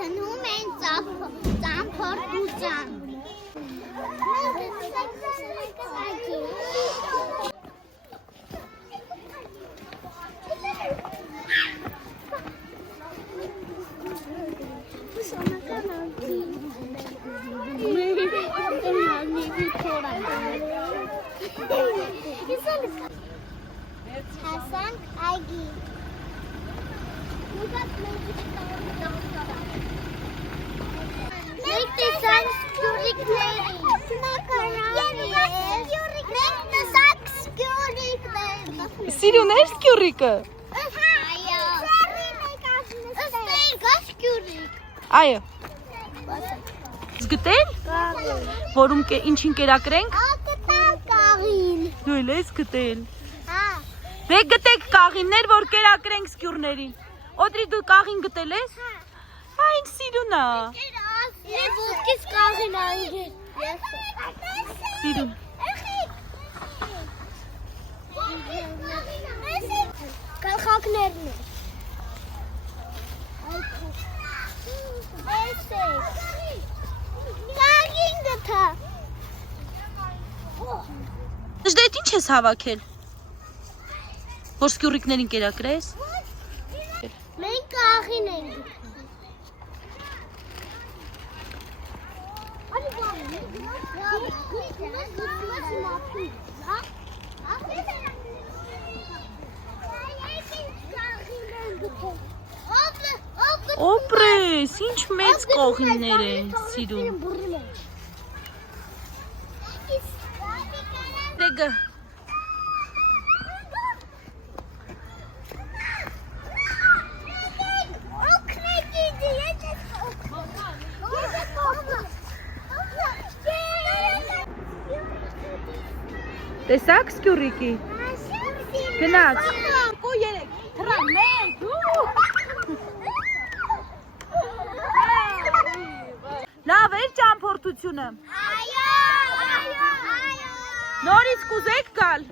գնում են ճամփորդության։ Հասանք այգի։ Մենք տեսանք սկյուրիկների։ Մենք տեսանք սկյուրիկների։ Սիրուն էր սկյուրիկը։ Այո։ Ըստեղ կա սկյուրիկ։ Այո։ Զգտել։ Որում ինչին կերակրենք։ Կաղին։ Դու էլ ես գտել։ Հա։ Դե գտեք կաղիններ, որ կերակրենք սկյուրներին։ Օդրի դու կաղին գտել ես։ Այն սիրունա։ Ես ոտքից կաղին այգել։ Սիրուն։ Գլխակներն է։ Կաղին գտա։ Դե ինչ ես հավաքել։ Որ սկյուրիկներին կերակրես։ Մենք կաղին ենք Օպրես, ինչ մեծ կողիններ են սիրուն։ Դեգը։ Տեսակ սկյուրիկի։ Գնաց։ Ու երեք, թռան, մեկ, Լավ էր ճամփորդությունը։ Այո, այո, այո։ Նորից կուզեք գալ։